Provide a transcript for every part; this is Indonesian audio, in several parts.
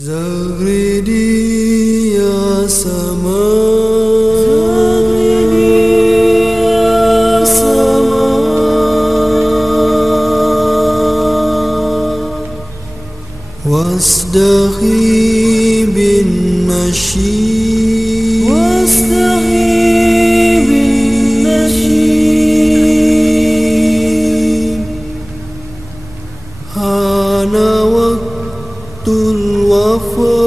Zagridi ya sama, wasdahi bin nasyid, hana waktul wafa,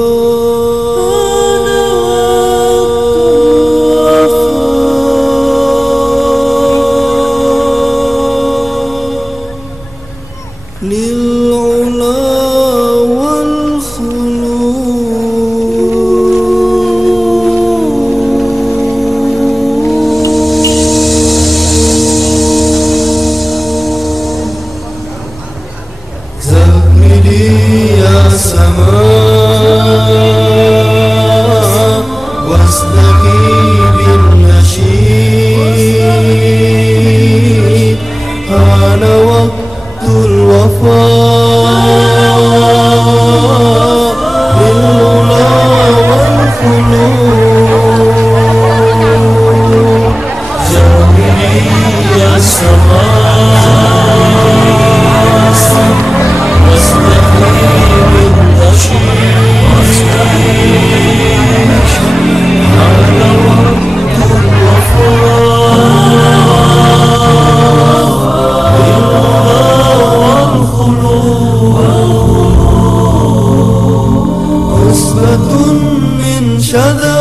lil ula wal Zagridi ya sama, wasdaqi bin nasyid, hana waktul wafa, lil ula wal khulud. Zagridi ya sama, usbatun min syadha,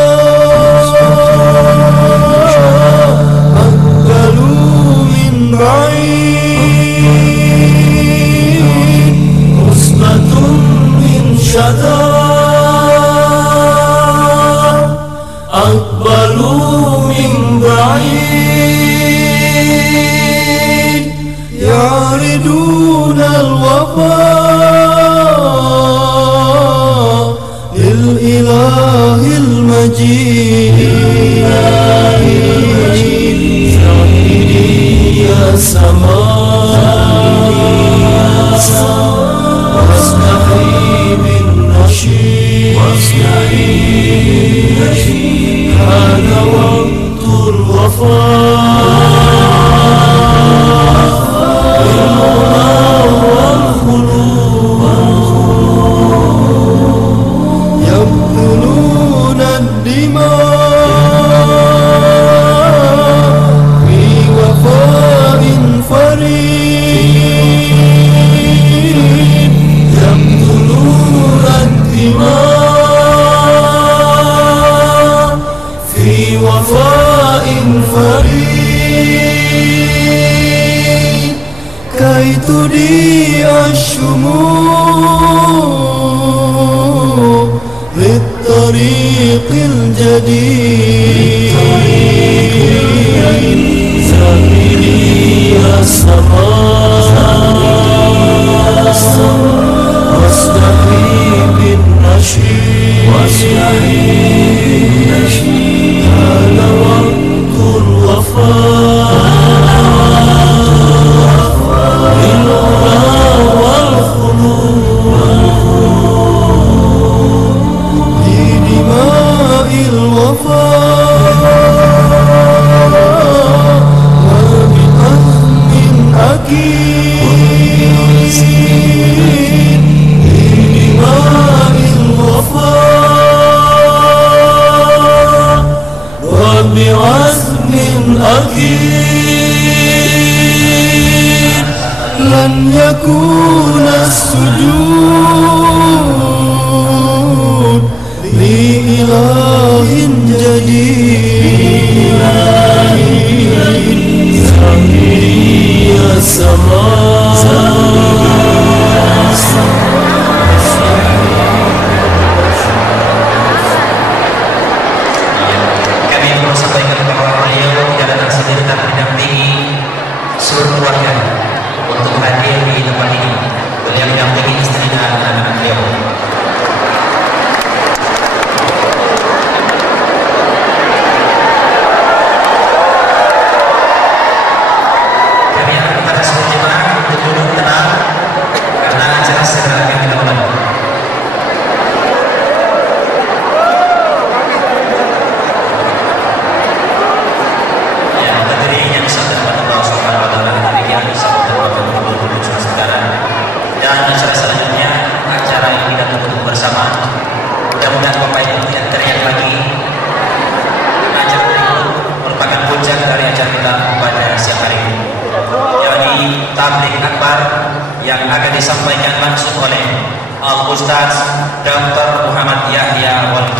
aqbalu min ba'id, usbatun min syadha, aqbalu min ba'id, yariduna al-wafa ilahil majid. Zagridi ya sama, wasdahi bin nasyid, hana waktul wafa, lil ula wal khulud. Yabduluna ad-dima fi wafa'in farid, yabduluna ad-dima fi wafa'in farid, kaitu di asyumur litariqil jadid. Zagridi ya sama, wasdahi bin nasyid, hana waktul wafa, lil ula wal khulud. Di dima'il wafa wa bi azmin akid, di dima'il wafa wa bi azmin akid, lan yakuna sujud li ilahin jadid. Zagridi ya sama, kami mau sampaikan kepada beliau dan hadir dan mendampingi seluruh keluarga untuk hadir di tempat ini. Mudah-mudahan Bapak Ibu tidak teriak lagi. Acara berikut merupakan puncak dari acara kita pada siang hari ini, yakni tabligh akbar yang akan disampaikan langsung oleh Al-Ustaz Dr. Muhammad Yahya Walid.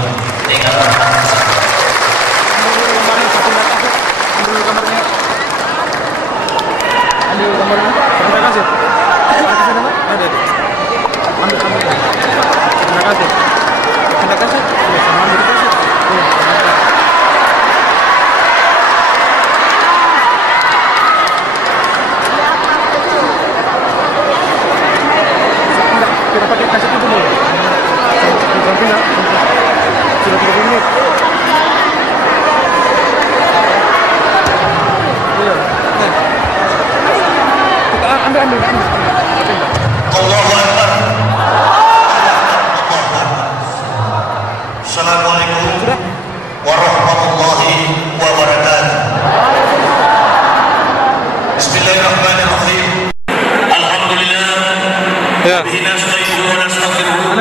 Kita pakai kaset itu dulu. Sudah 30 menit. Iya. Ambil. Allahu Akbar. Assalamualaikum warahmatullahi wabarakatuh. Bismillahirrahmanirrahim. Alhamdulillah. Ya. Bihi nasta'inu wa nastaghfiruh.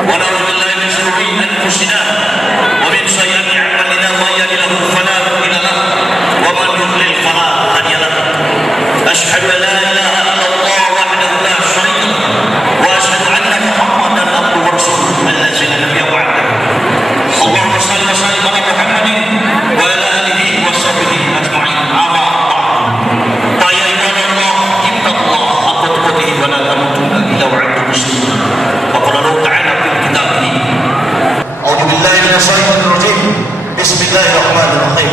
Wa na'udzu billahi min shururi anfusina wa min sayyiati a'malina may yahdihillahu fala mudilla lahu wa man yudlil fala hadiya lahu. Asyhadu an la ilaha illallah wahdahu la syarika lahu wa asyhadu anna Muhammadan abduhu wa rasuluhu allazi la nabiyya ba'dahu. Allahumma shalli wa sallim ala Muhammadin wa ala alihi wa sahbihi ajma'in. Amma ba'd. Ya ibadallah, ittaqullah haqqa tuqatih wa la tamutunna illa wa antum muslimun. Wa qala Allah ta'ala fi kitabih. A'udzu billahi minasy syaithanir rajim. Bismillahirrahmanirrahim.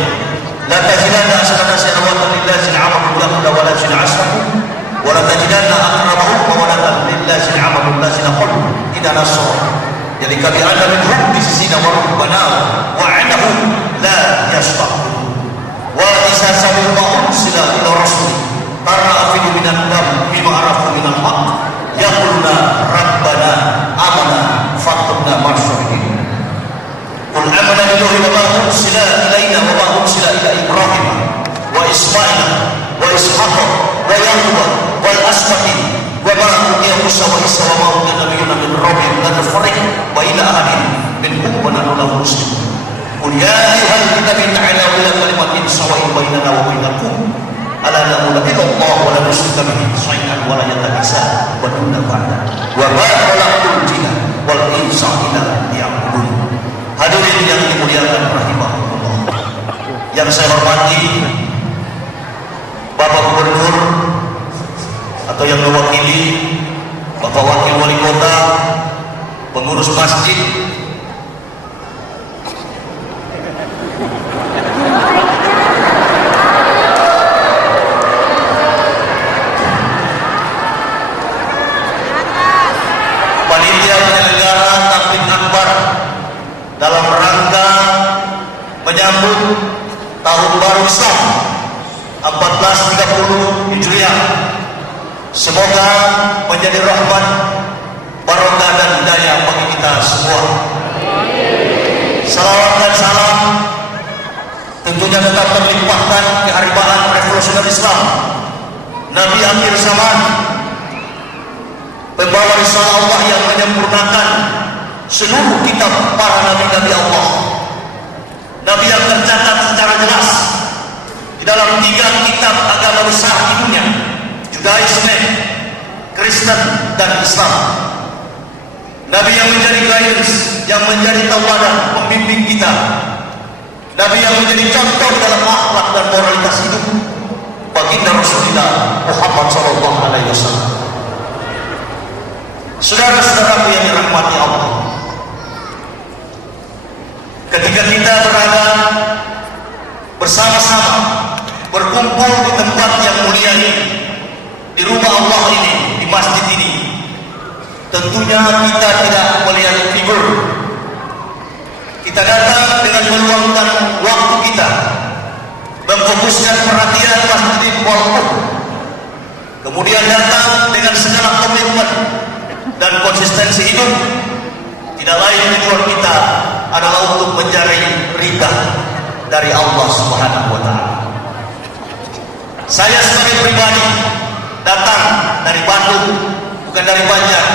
La tajidanna asnasa sirwatan lillazi 'amalu yaqulu wa la asrafu wa la tajidanna aqrabahum mawadatan lillazi 'amalu allazina qalu idza nasara. Jadi kami ada minhum di sisi warubana wa 'anahum la yasfaqun. Wa isa sami'u ma ursila ila rasul tara afidu minan dam bima arafu minal haq yaquluna rabbana amana fattubna masyrikin. Qul amana billahi wa ma ursila ilaina wa ma ursila ila Ibrahim wa Ismail wa Ishaq wa Yaqub wal asbati wa ma utiya Musa wa Isa wa ma utiya nabiyyuna min rabbihim la nufarriq wa ila ahadin minhum wa nahnu lahu muslimun. Qul ya ayyuhal kitabi ta'ala ila kalimatin sawa'in bainana wa bainakum ala na'budu illallah wa la nusyrika bihi syai'an wa la yatakasa wa dunna ba'da wa ma khalaqtul jinna wal insa illa liya'budun. Hadirin yang dimuliakan rahimahullah, yang saya hormati Bapak Gubernur atau yang mewakili Bapak Wakil Wali Kota, pengurus masjid, panitia penyelenggara tabligh akbar dalam rangka menyambut tahun baru Islam 1430 Hijriah. Semoga menjadi rahmat, barokah dan hidayah bagi kita semua. Salawat dan salam tentunya tetap terlimpahkan keharibaan revolusioner Islam, Nabi akhir zaman, pembawa risalah Allah yang menyempurnakan seluruh kitab para nabi-nabi Allah. Nabi yang tercatat secara jelas di dalam 3 kitab agama besar di dunia, Judaisme, Kristen, dan Islam. Nabi yang menjadi guidance, yang menjadi tauladan pembimbing kita. Nabi yang menjadi contoh dalam akhlak dan moralitas hidup baginda Rasulullah Muhammad SAW. Saudara-saudaraku yang dirahmati Allah, ketika kita berada bersama-sama berkumpul di tempat yang mulia ini, di rumah Allah ini, di masjid ini, tentunya kita tidak melihat figur. Kita datang dengan meluangkan waktu kita, memfokuskan perhatian masjid walaupun, kemudian datang dengan segala komitmen dan konsistensi hidup. Tidak lain tujuan kita adalah untuk mencari ridha dari Allah Subhanahu wa Ta'ala. Saya sebagai pribadi datang dari Bandung, bukan dari Banjar,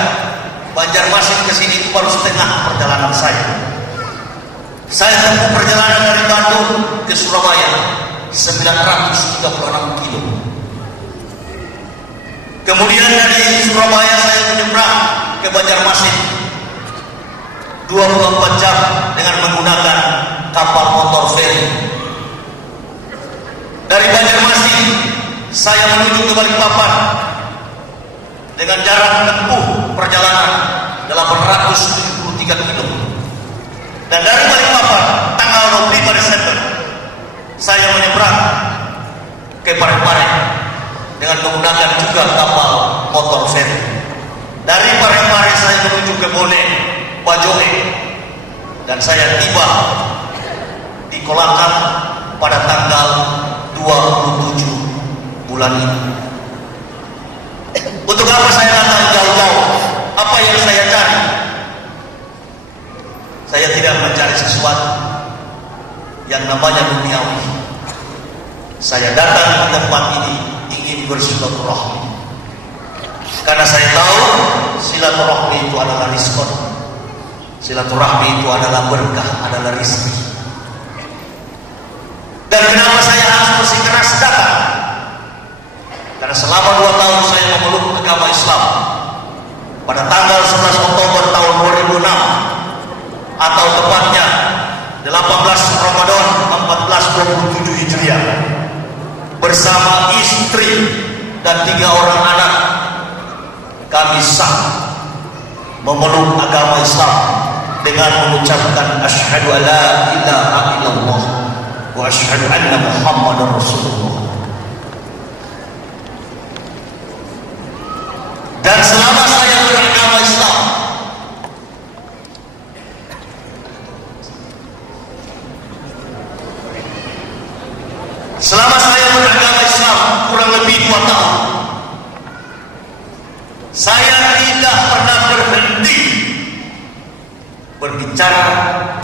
Banjarmasin ke sini itu baru setengah perjalanan saya. Saya tempuh perjalanan dari Bandung ke Surabaya 936 kilo. Kemudian dari Surabaya saya menyeberang ke Banjarmasin 24 jam dengan menggunakan kapal motor feri. Dari Banjarmasin saya menuju ke Balikpapan dengan jarak tempuh perjalanan 873 km. Dan dari Balikpapan tanggal 25 Desember saya menyeberang ke Parepare dengan menggunakan juga kapal motor feri. Dari Parepare saya menuju ke Bone, Bajoe, dan saya tiba di Kolakang pada tanggal 27 bulan ini. Untuk apa saya datang jauh-jauh? Apa yang saya cari? Saya tidak mencari sesuatu yang namanya duniawi. Saya datang ke tempat ini ingin bersilaturahmi, karena saya tahu silaturahmi itu adalah rizqon. Silaturahmi itu adalah berkah, adalah rizki. Dan kenapa saya harus bersikeras datang? Karena selama 2 tahun saya memeluk agama Islam. Pada tanggal 11 Oktober tahun 2006, atau tepatnya 18 Ramadan 1427 Hijriah, bersama istri dan 3 orang anak, kami sah memeluk agama Islam dengan mengucapkan asyhadu alla ilaha illallah wa asyhadu anna Muhammadar Rasulullah. Dan selama saya beragama Islam, kurang lebih 2 tahun, saya tidak pernah berhenti berbicara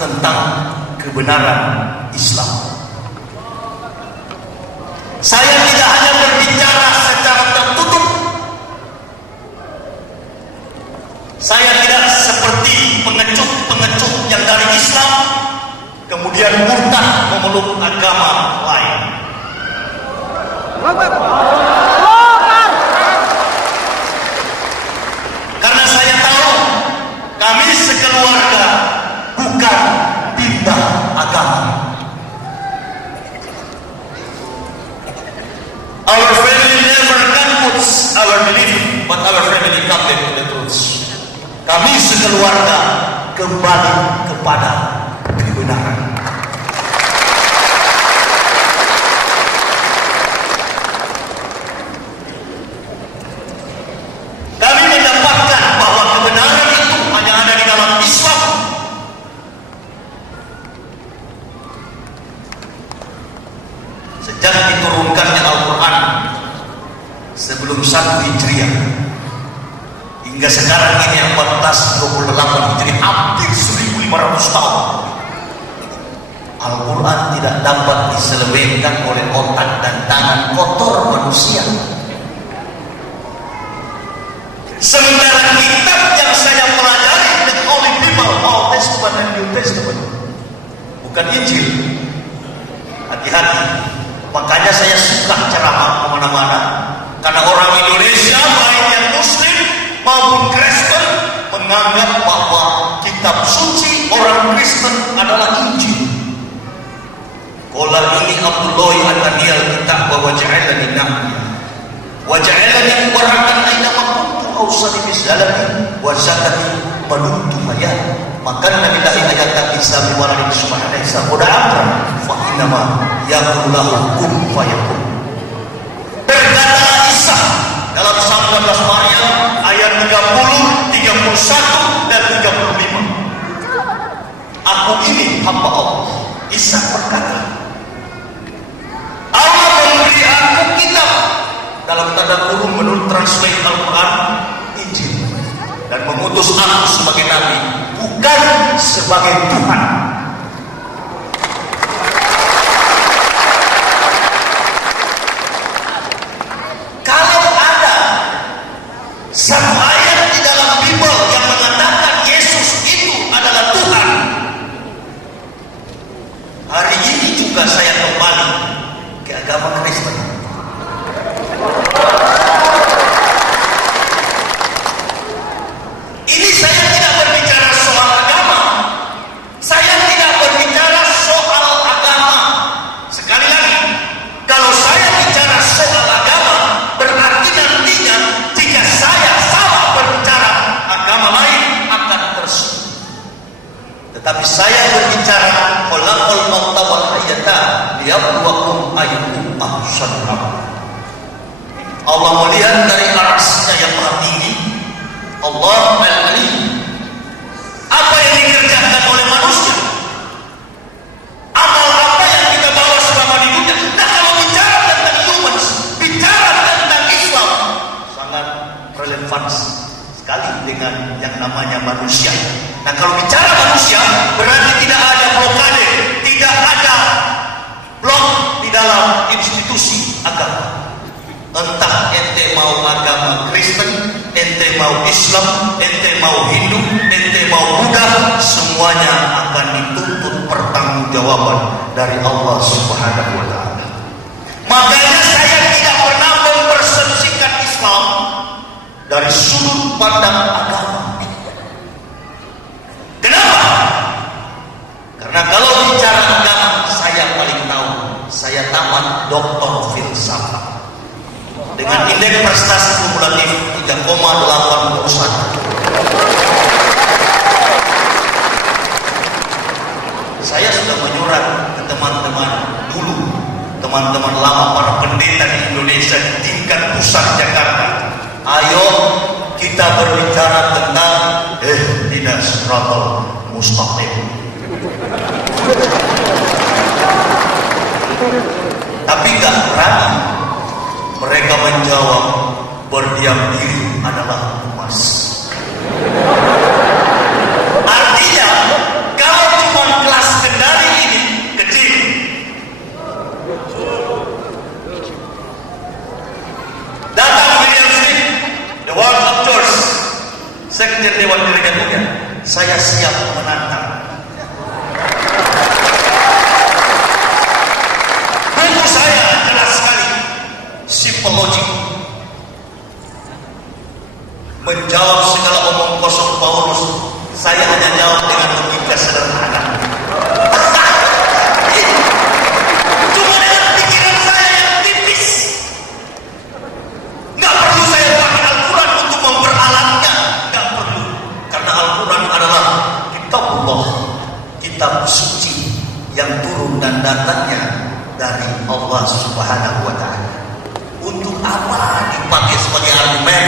tentang kebenaran Islam. Saya tidak hanya berbicara secara tertutup. Saya tidak seperti pengecut-pengecut yang dari Islam kemudian murtad memeluk agama lain. Karena saya tahu kami sekeluarga bukan pindah agama. Our family never confuses our belief, but our family comes to the truth. Kami sekeluarga kembali kepada kebenaran. Kami mendapatkan bahwa kebenaran itu hanya ada di dalam Islam. Sejak diturunkannya Al-Quran sebelum 1 Hijriah hingga sekarang ini 1428 Hijriah, hampir 1500 tahun, Al-Quran tidak dapat diselewengkan oleh otak dan tangan kotor manusia. Sementara kitab yang saya pelajari, the Holy Bible, Old Testament and New Testament, bukan Injil. Hati-hati. Makanya saya suka ceramah kemana-mana, karena orang Indonesia baik yang Muslim maupun Kristen menganggap bahwa kitab suci orang Kristen adalah Injil. Qala ini Abdullah at-Taniyal kitab wa ja'alani nabiyya wa ja'alani mubarakan aina ma kuntu awsani bisalati wa zakati manuntu hayat. Maka Nabi ayat Isa biwalad subhanahu Isa qada'amra fa innama yaqulu lahu kun fayakun. Berkata Isa dalam 19 Maryam ayat 30, 31 dan 35. Aku ini hamba Allah. Isa berkata, Allah memberi aku kitab, dalam tanda kurung menurut translate Al-Quran, Injil, dan mengutus aku sebagai Nabi, bukan sebagai Tuhan. Kalau ada satu ayat di dalam Bible yang mengatakan Tapi saya berbicara khalaqal mauta wal hayata liyabluwakum ayyukum ahsanu amala. Allah melihat dari arasnya yang maha tinggi, Allah al-alim, apa yang dikerjakan oleh manusia, amal apa yang kita bawa selama di dunia. Nah, kalau bicara tentang humans, bicara tentang Islam, sangat relevan sekali dengan yang namanya manusia. Nah, kalau bicara manusia, berarti tidak ada blokade, tidak ada blok di dalam institusi agama. Entah ente mau agama Kristen, ente mau Islam, ente mau Hindu, ente mau Buddha, semuanya akan dituntut pertanggungjawaban dari Allah Subhanahu wa Ta'ala. Makanya saya tidak pernah mempersepsikan Islam dari sudut pandang agama. Kenapa? Karena kalau bicara agama, saya paling tahu. Saya tamat doktor filsafat dengan indeks prestasi kumulatif 3,81. Saya sudah menyurat ke teman-teman dulu, teman-teman lama, para pendeta di Indonesia di tingkat pusat Jakarta. Ayo kita berbicara tentang tidak siratal mustaqim. Tapi gak berani mereka menjawab, berdiam diri adalah emas. Artinya, kalau cuma kelas kendali ini kecil, datang William Smith, the world of George, Sekjen Dewan Delegat Dunia, saya siap menantang. Buku saya jelas sekali, simple logic, menjawab segala omong kosong Paulus. Saya hanya jawab dengan logika sederhana. Cuma dengan pikiran saya yang tipis. Nggak perlu saya pakai Al-Quran untuk memperalatnya. Nggak perlu. Karena Al-Quran adalah kitabullah, kitab suci yang turun dan datangnya dari Allah Subhanahu wa Ta'ala. Untuk apa dipakai sebagai argumen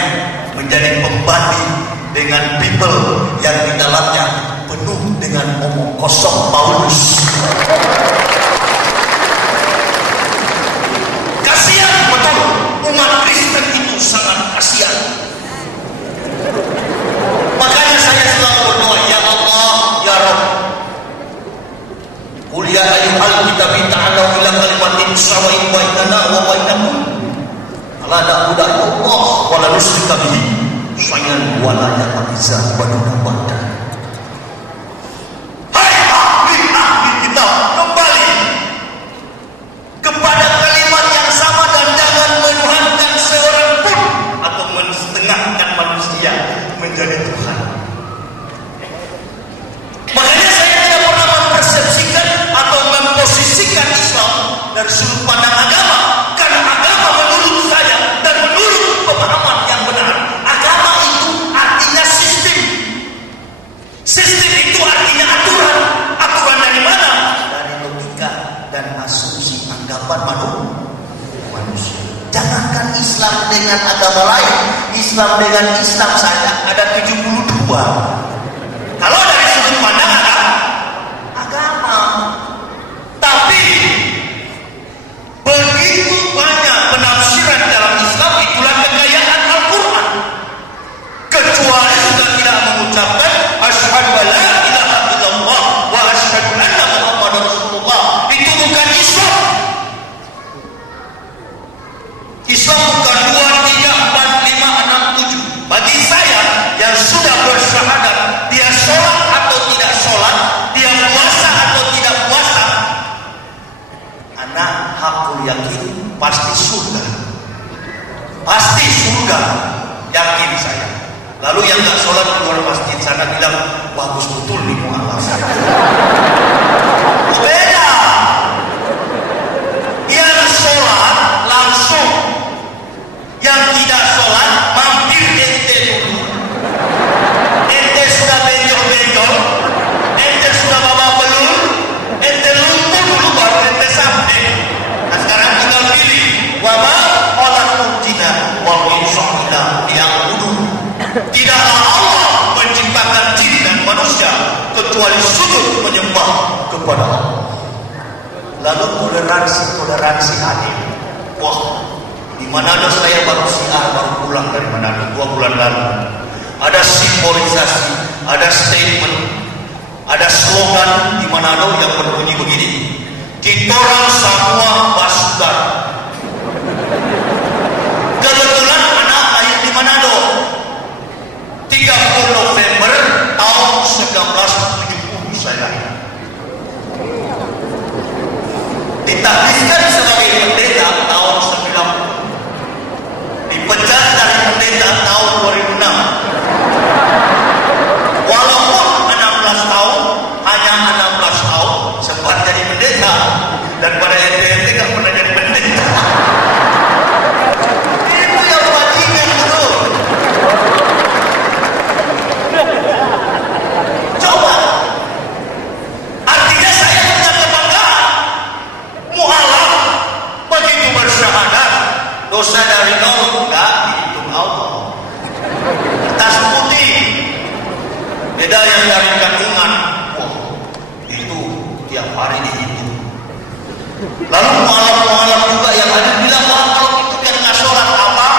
menjadi pembanding dengan people yang di dalamnya penuh dengan omong kosong Paulus. Kasihan betul, umat Kristen itu sangat kasihan. Makanya saya selalu berdoa, ya Allah, ya Rabb, qul ya ayyuhal kitab ta'alu ila kalimatin sawa'in bainana wa bainakum la na'budu Allah wa la nusyrika bihi syai'an wa la yattakhidha ba'duna ba'dan. Hai ahli kitab, kembali kepada kalimat yang sama dan jangan menuhankan seorang pun atau mensetengahkan manusia menjadi Tuhan. Makanya saya tidak pernah mempersepsikan atau memposisikan Islam dari sudut pandang agama. Karena agama menurut saya dan menurut pemahaman yang benar, agama itu artinya sistem. Sistem itu artinya aturan. Aturan dari mana? Dari logika dan asumsi anggapan manusia. Jangankan Islam dengan agama lain, Islam dengan Islam saja ada 72. Kalau dari sudut pandang agama, tapi begitu banyak penafsiran dalam Islam, itulah kekayaan Al-Quran. Kecuali sudah tidak mengucapkan asyhadu an la ilaha illallah wa asyhadu anna Muhammadar Rasulullah, itu bukan Islam. Islam bukan 2, 3, 4, 5, 6, 7. Bagi saya yang sudah bersyahadat kecuali sujud menyembah kepada Allah. Lalu toleransi adil. Wah, di Manado saya baru pulang dari Manado 2 bulan lalu. Ada simbolisasi, ada statement, ada slogan di Manado yang berbunyi begini: Kitorang semua basukan. Kebetulan anak lahir di Manado 30 November tahun 1970 saya ditakdirkan sebagai pendeta tahun 90, dipecat dari pendeta tahun 2006. Walaupun 16 tahun, hanya 16 tahun sempat jadi pendeta, dan pada NTT kan pernah jadi pendeta. Itu yang bajingan dulu. Coba, artinya saya punya kebanggaan. Mu'alaf begitu bersyahadat, dosa dari nol enggak dihitung Allah. Kertas putih, beda yang dari kandungan. Wah, itu tiap hari dihitung. Lalu mu'alaf juga yang ada bilang, wah kalau itu dia nggak sholat apa?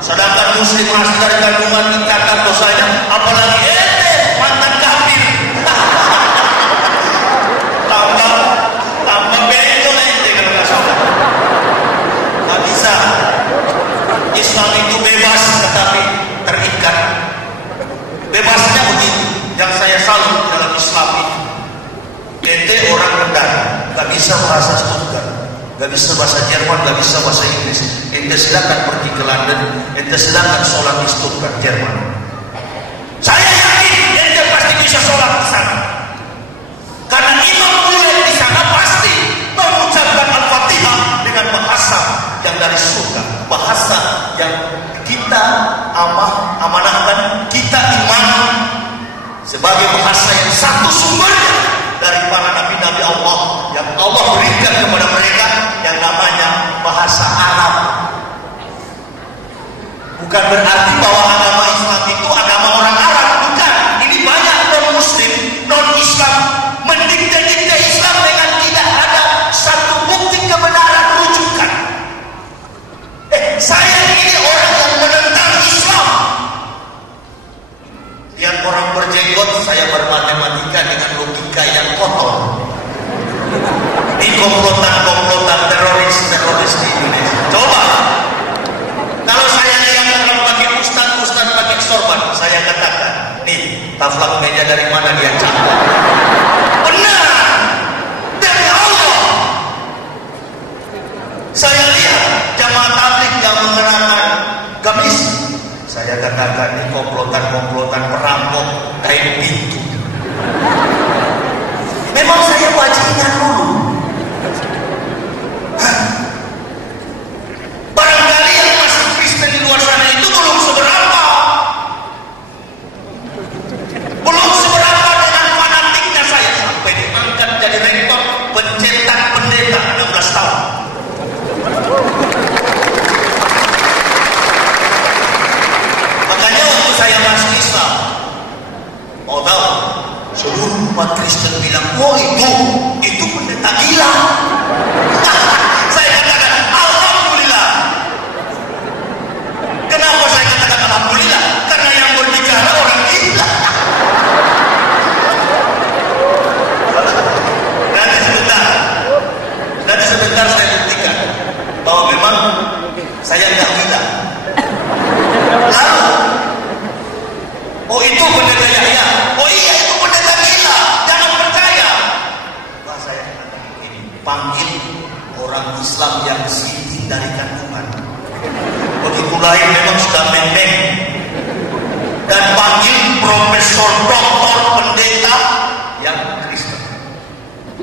Sedangkan muslim masih dari kandungan dikatakan dosanya, apalagi mantan kafir. tambah bego ente kalau nggak sholat. Nggak bisa. Islam itu bebas tetapi terikat. Bebasnya begitu. Yang saya salut dalam Islam itu, ente orang rendah, nggak bisa bahasa Stuttgart, nggak bisa bahasa Jerman, nggak bisa bahasa Inggris. Ente silakan pergi ke London, ente silakan sholat di Stuttgart, Jerman. Saya yakin ente pasti bisa sholat di sana. Karena imam mulia di sana pasti mengucapkan Al-Fatihah dengan bahasa yang dari surga, bahasa yang kita amanahkan, kita imani sebagai bahasa yang satu sumbernya dari para nabi-nabi Allah yang Allah berikan kepada mereka, yang namanya bahasa Arab. Bukan berarti bahwa agama Islam itu agama orang Arab, bukan. Ini banyak non-Muslim, non-Islam mendikte-dikte Islam dengan tidak ada satu bukti kebenaran rujukan. Saya ini orang yang menentang Islam. Lihat orang berjenggot, saya bermatematika dengan logika yang kotor. Ini komplotan teroris di Indonesia. Coba, kalau saya lihat orang pakai ustaz pakai sorban, saya katakan, nih taplak meja dari mana dia campur? Benar, dari Allah. Saya lihat jamaah tabligh yang mengenakan gamis, saya katakan ini komplotan perampok kain pintu. Memang saya bajingan dulu. Barangkali yang masih Kristen di luar sana itu belum seberapa dengan fanatiknya saya, sampai diangkat jadi rektor pencetak pendeta 16 tahun. Makanya waktu saya masuk Islam, mau tahu, seluruh umat Kristen bilang, oh itu pendeta gila. Saya katakan alhamdulillah. Kenapa saya katakan alhamdulillah? Karena yang berbicara orang gila. Nanti sebentar saya buktikan bahwa memang saya tidak gila. Lalu, oh itu pendeta Yahya, oh iya itu pendeta gila, jangan percaya. Nah, saya katakan begini, panggil orang Islam yang sinting dari kandungan. Begitu lahir memang sudah mendeng. Dan panggil profesor, doktor, pendeta yang Kristen.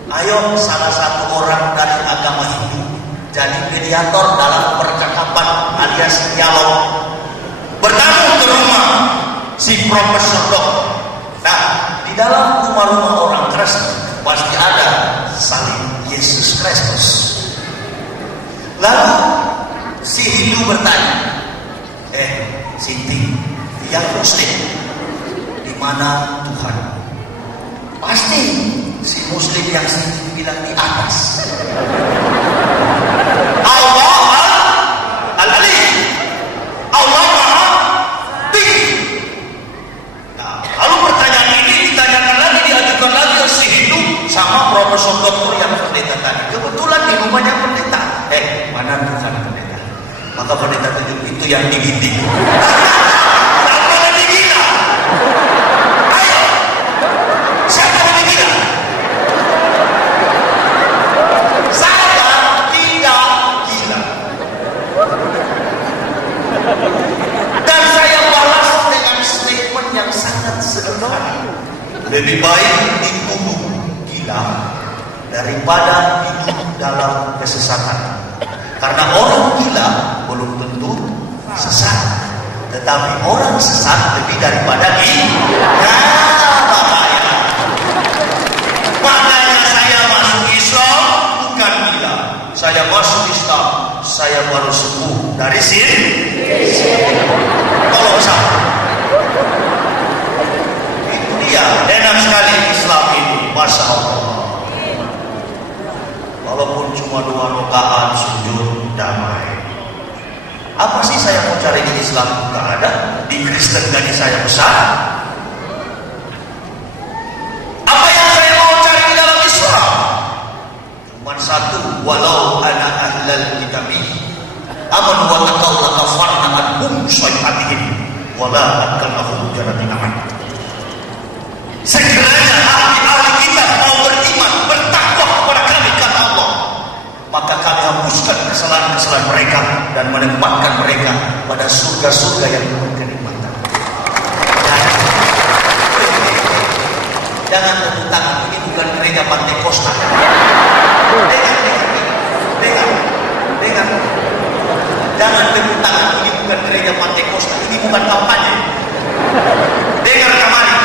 Ayo salah satu orang dari agama Hindu jadi mediator dalam percakapan alias dialog. Bertamu ke rumah si profesor doktor. Nah, di dalam rumah-rumah orang Kristen pasti ada salib Yesus Kristus. Lalu si Hindu bertanya, Sinti, yang Muslim, di mana Tuhan? si Muslim yang sini bilang di atas. Allah al-alim, Allah maha tinggi. Nah, lalu pertanyaan ini ditanyakan lagi, diajukan lagi oleh si Hindu sama profesor doktor yang pendeta tadi. Kebetulan di rumahnya pendeta. Mana bukan pendeta? Maka pendeta tunjuk itu yang tinggi-tinggi. Siapa yang gila? Ayo, siapa yang gila? Saya tidak gila. Dan saya balas dengan statement yang sangat sederhana. Lebih baik dituduh gila daripada hidup dalam kesesatan. Karena orang gila belum tentu sesat, tetapi orang sesat lebih daripada gila. Bahaya. Makanya saya masuk Islam bukan gila. Saya masuk Islam, saya baru sembuh dari sini. Tolong sama. Itu dia, enak sekali Islam ini, Masya Allah. Walaupun cuma 2 rakaat sujud damai. Apa sih saya mau cari di Islam? Gak ada. Di Kristen gaji saya besar. Apa yang saya mau cari di dalam Islam? Cuma satu, walau ana ahlal kitabi aman wa taqaw la kafarna anhum sayyi'atihim wala akalahum jaratin aman. Sekiranya ahli kitab mau beriman, bertakwa kepada kami, kata Allah, maka kami hapuskan kesalahan-kesalahan mereka dan menempatkan mereka pada surga-surga yang penuh kenikmatan. Jangan tepuk tangan, ini bukan gereja Pantai Costa. Dengar. Jangan tepuk tangan, ini bukan gereja Pantai Costa, ini bukan kampanye. Dengar kemarin.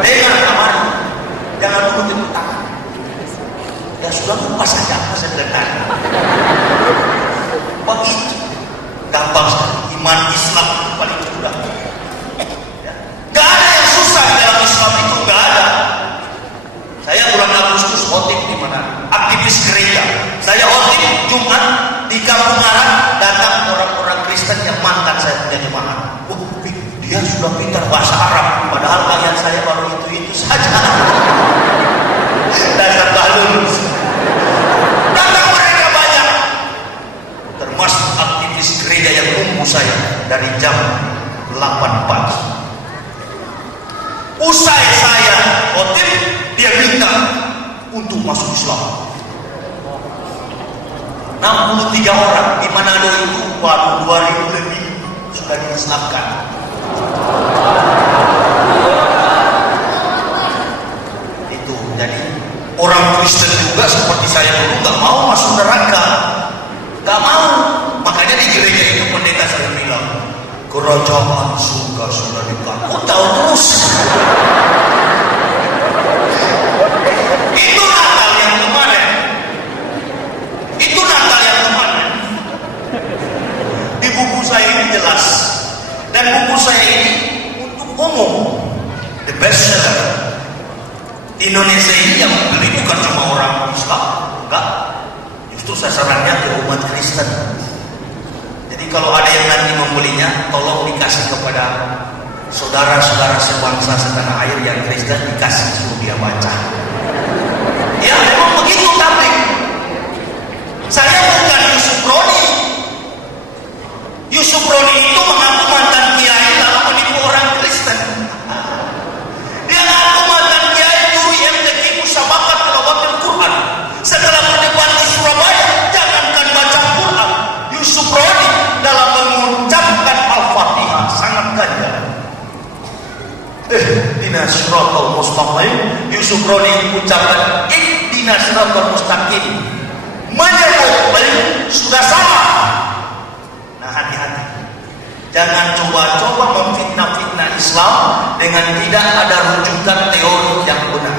Dengar kemarin. Jangan dulu tepuk tangan. Ya sudah, lupa saja apa sebentar. Begitu gampang sekali. Iman Islam paling mudah. Ya. Gak ada yang susah di dalam Islam itu, gak ada. Saya bulan Agustus khotib di mana? Aktivis gereja. Saya khotib Jumat di Kampung Arab, datang orang-orang Kristen yang mantan saya punya jemaah. Dia sudah pintar bahasa Arab, padahal ayat saya baru itu saja. Dasar balun. Datang mereka banyak, termasuk aktivis gereja yang kumpul saya dari jam 8 pagi. Usai saya khotib, dia minta untuk masuk Islam. 63 orang di Manado itu baru 2000 lebih sudah diislamkan. Itu jadi orang Kristen juga seperti saya dulu nggak mau masuk neraka, nggak mau. Makanya di gereja itu pendeta saya bilang, kerajaan surga sudah dekat. Kau tahu terus. Itu Natal yang kemarin. Di buku saya ini jelas. Dan buku saya ini untuk umum, the best seller. Indonesia ini yang membeli bukan cuma orang Islam, enggak. Justru sasarannya ke umat Kristen. Jadi kalau ada yang nanti membelinya, tolong dikasih kepada saudara-saudara sebangsa setanah air yang Kristen, dikasih suruh dia baca. Ya memang begitu tablik. Saya bukan Yusuf Roni. Yusuf Roni itu mengaku mantan kiai lalu menipu orang Kristen. Dia mengaku mantan kiai dulu yang tertipu sahabat tilawatil Quran. Setelah berdebat di Surabaya, jangankan baca Quran, Yusuf Roni dalam mengucapkan Al-Fatihah sangat ganjal. Ihdinas siratal mustaqim. Yusuf Roni mengucapkan ihdinas siratal mustaqim. Menyebut sudah salah. Nah, hati-hati. Jangan coba-coba memfitnah-fitnah Islam dengan tidak ada rujukan teori yang benar.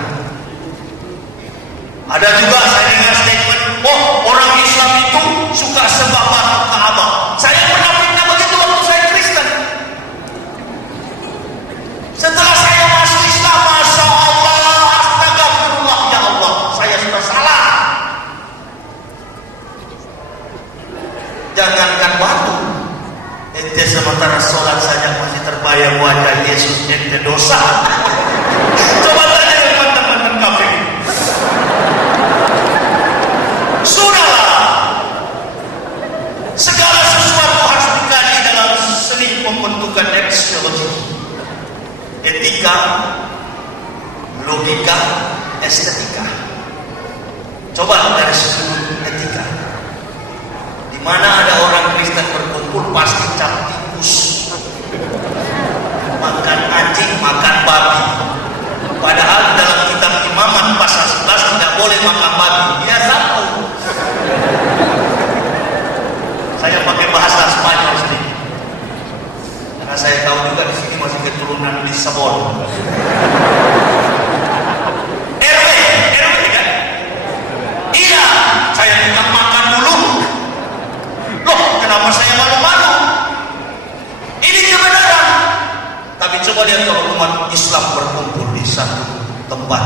Ada juga saya dengar statement, oh orang Islam itu suka sembah batu Ka'bah. Saya pernah fitnah begitu waktu saya Kristen. Setelah saya masuk dosa. Coba tanya dengan teman-teman kafir. Sudahlah, segala sesuatu harus dikaji dalam seni pembentukan eksiologi, etika, logika, estetika. Coba dari sudut etika, di mana ada orang Kristen berkumpul pasti cap tikus, makan anjing, makan babi. Padahal di dalam kitab Imamat pasal 11 tidak boleh makan babi. Dia satu. Saya pakai bahasa Spanyol sedikit, karena saya tahu juga di sini masih keturunan Lisabon. RW kan? Iya, saya tidak makan dulu. Loh, kenapa saya malu-malu? Ini kebenaran. Tapi coba lihat kalau umat Islam berkumpul di satu tempat,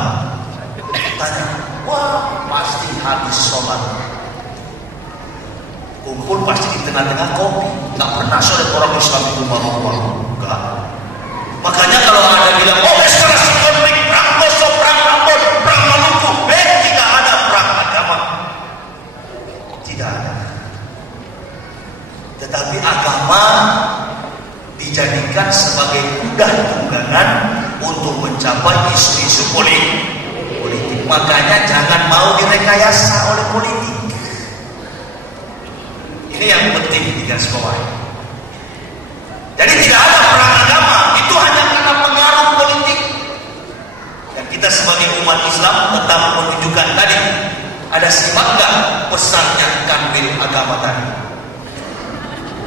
tanya, wah pasti habis sholat. Kumpul pasti di tengah-tengah kopi. Gak pernah sholat orang Islam itu malu-malu. Enggak. Makanya kalau ada bilang, oh eskalasi konflik, perang Poso, perang Ambon, perang Maluku, tidak ada perang agama. Tidak ada. Tetapi agama dijadikan sebagai kuda tunggangan untuk mencapai isu-isu politik. Makanya jangan mau direkayasa oleh politik. Ini yang penting digarisbawahi. Jadi tidak ada perang agama, itu hanya karena pengaruh politik. Dan kita sebagai umat Islam tetap menunjukkan tadi, ada simak nggak pesannya kanwil agama tadi?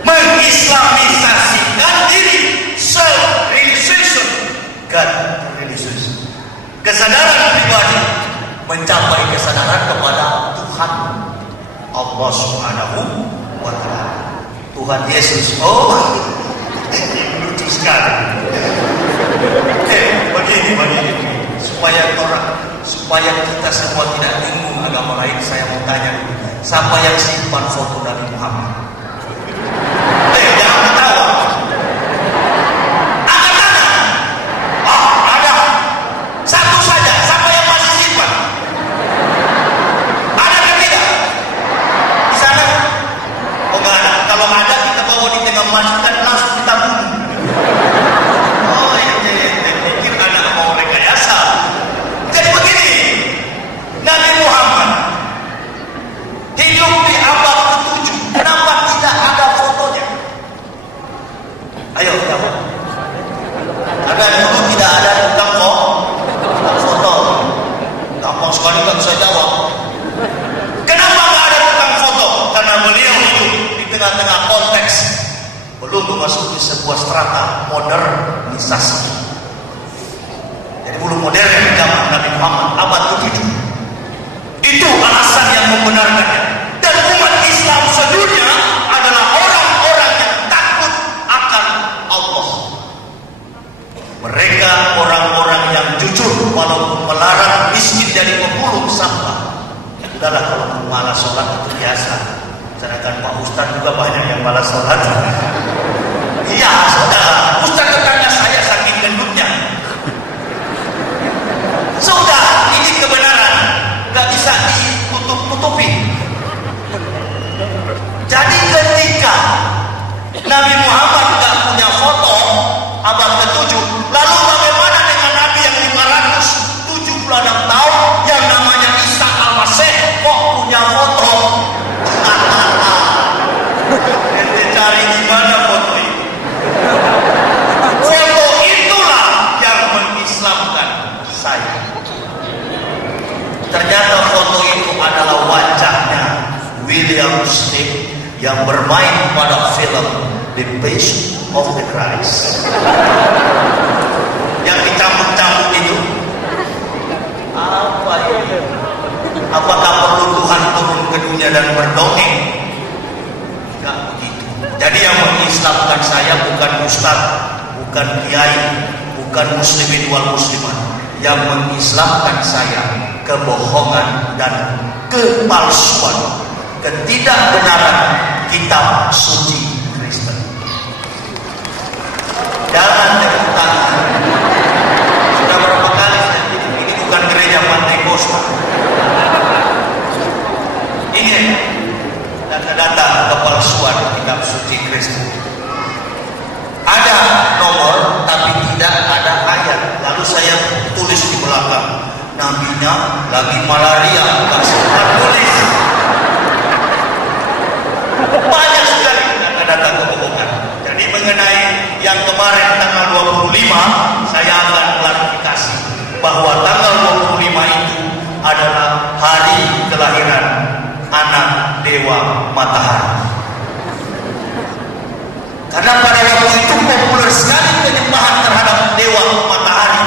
Mengislamisasikan diri, self-realization, God realization. Kesadaran pribadi mencapai kesadaran kepada Tuhan Allah Subhanahu wa Ta'ala. Tuhan Yesus. Oh, lucu sekali. Begini. Supaya kita semua tidak bingung agama lain, saya mau tanya dulu. Siapa yang simpan foto Nabi Muhammad? Jangan ketawa. Angkat tangan. Oh, ada. Satu saja. Siapa yang masih simpan? Ada atau tidak? Di sana? Oh, nggak ada. Kalau ada, kita bawa di tengah masjid dan langsung kita bunuh. Oh, pikir anak mau rekayasa. Jadi begini, Nabi Muhammad hidup di abad ke-7. Kenapa tidak ada fotonya? Ayo jawab. Karena dulu tidak ada tukang foto. Gampang sekali kan saya jawab. Kenapa nggak ada tukang foto? Karena beliau hidup di tengah-tengah konteks belum memasuki sebuah strata modernisasi. Jadi belum modern di zaman Nabi Muhammad abad ke-7. Itu alasan yang membenarkannya. Dan umat Islam sedunia adalah orang-orang yang takut akan Allah. Mereka orang-orang yang jujur walaupun melarang miskin dari pemulung sampah. Udahlah, kalau malas sholat itu biasa. Sedangkan Pak Ustadz juga banyak yang malas sholat. Iya, saudara. Ustadz tetangga saya saking gendutnya. Sudah, ini kebenaran. Gak bisa ditutup-tutupi. Jadi ketika Nabi Muhammad gak punya foto abad ke-7, lalu bagaimana dengan Nabi yang 576 tahun yang namanya Isa Al-Masih kok punya foto? Ente cari di mana foto itu? Foto itulah yang mengislamkan saya. Ternyata foto itu adalah wajahnya William Snip yang bermain pada film The Passion of the Christ. Yang dicambuk-cambuk itu apa ini? Apakah perlu Tuhan turun ke dunia dan berdongeng? Tidak begitu. Jadi yang mengislamkan saya bukan ustaz, bukan kiai, bukan muslimin wal muslimat. Yang mengislamkan saya kebohongan dan kepalsuan, ketidakbenaran kitab suci Kristen. Jangan tepuk tangan. saya tulis di belakang, nabinya lagi malaria, nggak sempat tulis. Banyak sekali data-data kebohongan. Jadi mengenai yang kemarin tanggal 25, saya akan klarifikasi bahwa tanggal 25 itu adalah hari kelahiran anak dewa matahari. Karena pada waktu itu populer sekali penyembahan terhadap dewa matahari.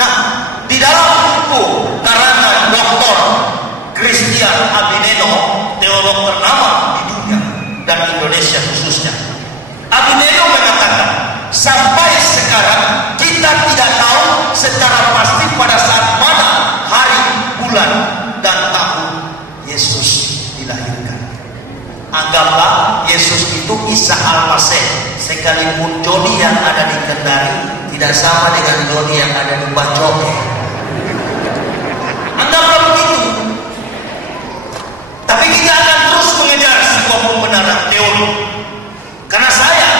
Nah, di dalam buku karangan Dr. Christian Abineno, teolog ternama di dunia dan Indonesia khususnya, Abineno mengatakan, sampai sekarang kita tidak tahu secara pasti pada saat mana hari, bulan, dan tahun Yesus dilahirkan. Anggaplah Yesus itu Isa Al-Masih, sekalipun Joni yang ada di Kendari tidak sama dengan Joni yang ada di Bacoke. Anggaplah begitu. Tapi kita akan terus mengejar sebuah pembenaran teori. Karena saya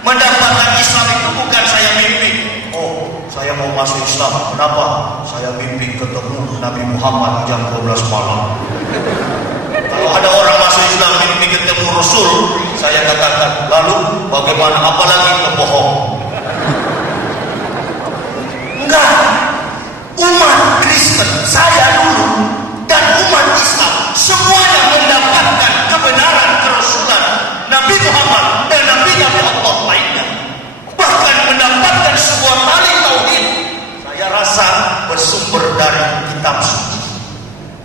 mendapatkan Islam itu bukan saya mimpi. Oh, saya mau masuk Islam. Kenapa? Saya mimpi ketemu Nabi Muhammad jam 12 malam. Kalau ada orang masuk Islam mimpi ketemu Rasul, saya katakan, lalu bagaimana? Apalagi pembohong? Enggak. Umat Kristen, saya dulu, dan umat Islam, semuanya mendapatkan kebenaran kerasulan Nabi Muhammad dan Nabi-Nabi Allah lainnya. Bahkan mendapatkan sebuah tali tauhid, saya rasa bersumber dari kitab suci.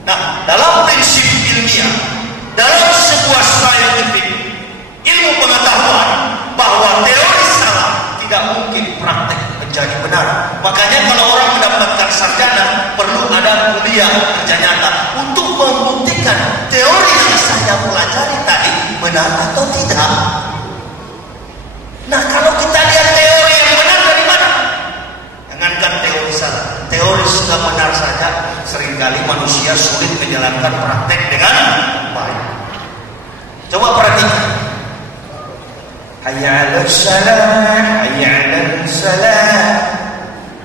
Nah, dalam prinsip ilmiah, dalam sebuah scientific ilmu pengetahuan, bahwa teori salah tidak mungkin praktek menjadi benar. Makanya kalau orang mendapatkan sarjana, perlu ada kuliah kerja nyata untuk membuktikan teori yang saya pelajari tadi benar atau tidak. Nah, kalau kita lihat teori yang benar dari mana? Jangankan teori salah, teori sudah benar saja seringkali manusia sulit menjalankan praktek dengan baik. Coba perhatikan. Hayya 'alas salah, hayya 'alas salah.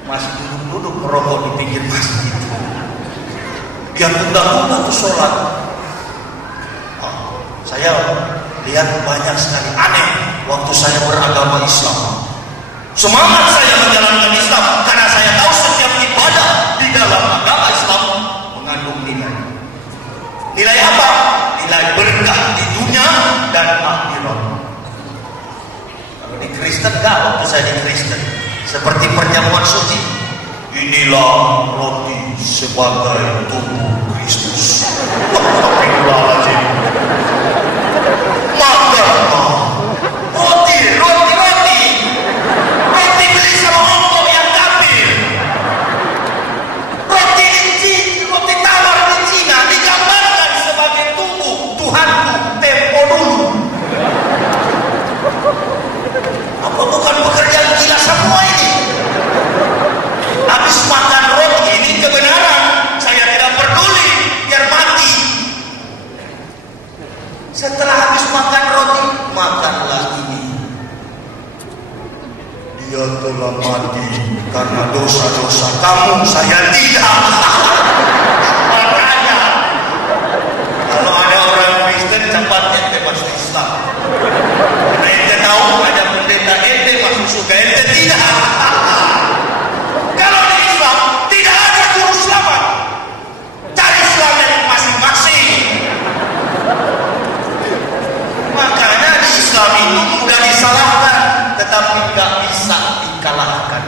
Masih duduk-duduk merokok di pinggir masjid. Dia tunda-tunda tuh sholat. Saya lihat banyak sekali aneh waktu saya beragama Islam. Semangat saya menjalankan Islam karena saya tahu setiap ibadah di dalam agama Islam mengandung nilai. Nilai apa? Nilai berkah di dunia dan akhirat. Kalau di Kristen enggak, waktu saya di Kristen seperti perjamuan suci. Inilah roti sebagai tubuh Kristus. Astagfirullahaladzim. Roti beli sama ongkok yang kafir. Roti di roti tawar di Cina digambarkan sebagai tubuh Tuhanku tempo dulu. Apa bukan pekerjaan gila semua ini? Habis makan roti ini kebenaran, saya tidak peduli, biar mati. Setelah habis makan roti, makanlah ini. Dia telah mati karena dosa-dosa kamu, saya tidak. Makanya kalau ada orang Kristen cepat ente masuk Islam. Karena ente tahu ada pendeta ente masuk surga, ente tidak. Kalau di Islam tidak ada guru selamat. Cari selamat masing-masing. Makanya di Islam itu mudah disalahkan, tetapi nggak bisa dikalahkan.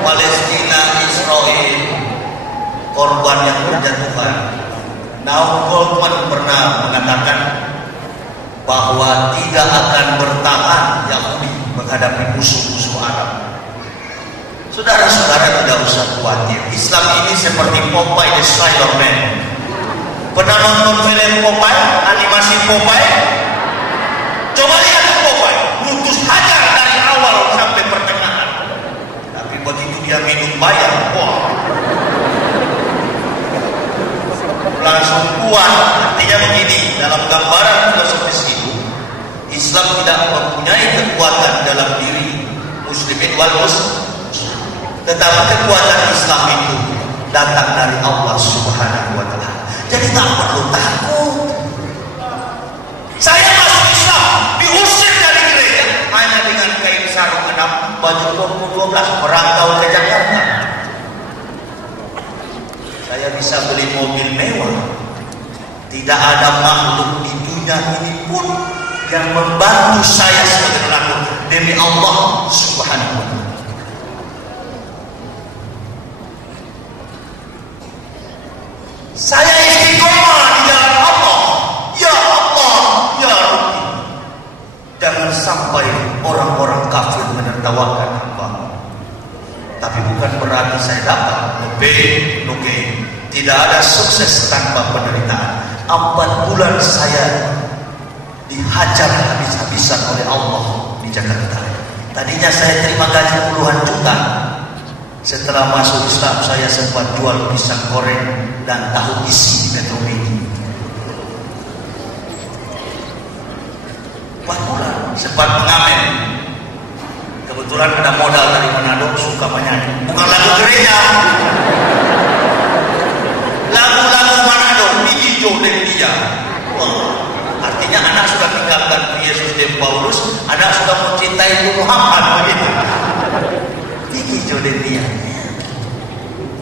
Palestina, Israel, korban yang berjatuhan. Naum Goldman pernah mengatakan bahwa tidak akan bertahan Yahudi menghadapi musuh-musuh Arab. Saudara-saudara tidak usah khawatir. Islam ini seperti Popeye the Sailor Man. Pernah nonton film Popeye, animasi Popeye? Coba lihat Popeye, lutus hajar dari awal sampai pertengahan. Tapi begitu dia minum bayam, wah, langsung kuat. Artinya begini, dalam gambaran filosofis itu, Islam tidak mempunyai kekuatan dalam diri muslimin wal muslim, tetapi kekuatan Islam itu datang dari Allah Subhanahu wa Ta'ala. Jadi tak perlu takut. Saya masuk Islam diusir dari gereja hanya dengan kain sarung 6, baju 12 merantau ke Jakarta. Saya bisa beli mobil mewah. Tidak ada makhluk di dunia ini pun yang membantu saya sebagai pelaku demi Allah Subhanahu wa Ta'ala. Saya istiqomah di jalan Allah. Ya Allah, ya Rabbi. Jangan sampai orang-orang kafir menertawakan hamba. Tapi bukan berarti saya dapat nuge. Tidak ada sukses tanpa penderitaan. 4 bulan saya dihajar habis-habisan oleh Allah di Jakarta. Tadinya saya terima gaji puluhan juta. Setelah masuk Islam saya sempat jual pisang goreng dan tahu isi di Metro Mini. 4 bulan sempat mengamen. Kebetulan ada modal dari Manado, suka menyanyi. Bukan lagu gereja, lagu-lagu Manado, hijau dan dia. Artinya anak sudah tinggalkan Yesus dan Paulus, anak sudah mencintai Muhammad begitu. Hijau dan dia.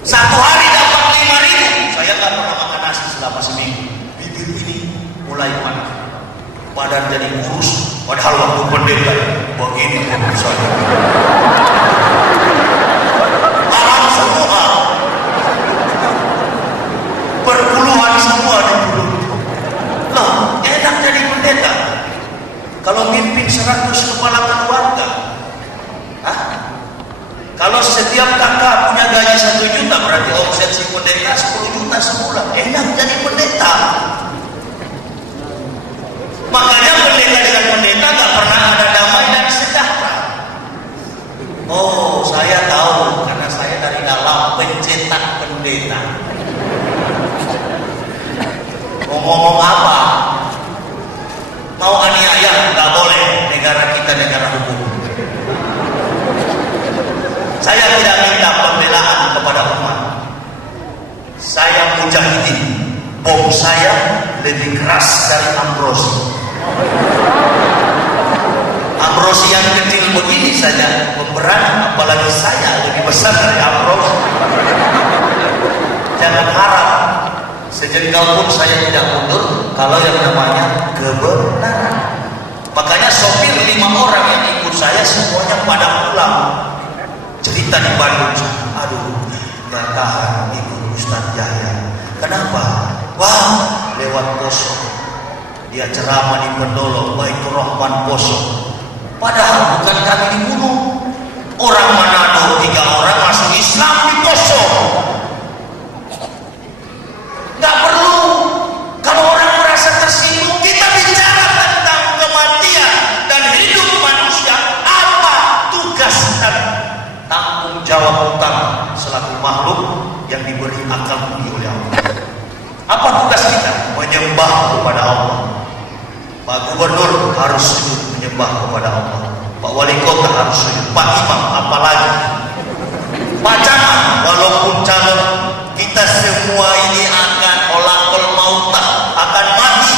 1 hari dapat 5.000. Saya nggak pernah makan nasi selama seminggu. Bibir ini mulai panas, badan jadi kurus. Padahal waktu pendeta begini kurusannya. Haram semua, perpuluhan semua di mulut. Loh, enak jadi pendeta. Kalau mimpin 100 kepala keluarga, kalau setiap kakak punya gaji 1 juta, berarti omset si pendeta 10 juta sebulan. Enak jadi pendeta. Makanya pendeta dengan pendeta gak pernah ada damai dan sejahtera. Oh, saya tahu karena saya dari dalam pencetak pendeta. Ngomong apa? Mau aniaya gak boleh. Negara kita negara hukum. Saya tidak minta pembelaan kepada umat. Saya mujahidin. Bom saya lebih keras dari Ambrosi. Ambrosi yang kecil begini saja memberani, apalagi saya lebih besar dari Ambrosi. Jangan harap sejengkal pun saya tidak mundur kalau yang namanya kebenaran. Makanya sopir 5 orang yang ikut saya semuanya pada pulang. Cerita di Bandung, aduh, gak tahan ikut Ustadz Yahya. Kenapa? Wah, lewat Poso dia ceramah di Pendolo, Baitur Rahman Poso. Padahal bukan kami dibunuh. Orang Manado 3 orang masuk Islam di Poso. Gak perlu. Kalau orang merasa tersinggung, kita bicara tentang kematian dan hidup manusia. Apa tugas dan tanggung jawab utama selaku makhluk yang diberi akal budi oleh Allah? Apa tugas kita? Menyembah kepada Allah. Pak Gubernur harus sujud menyembah kepada Allah. Pak Wali Kota harus sujud. Pak Imam apalagi. Pak Camat walaupun calon, kita semua ini akan olakol mautah, akan mati.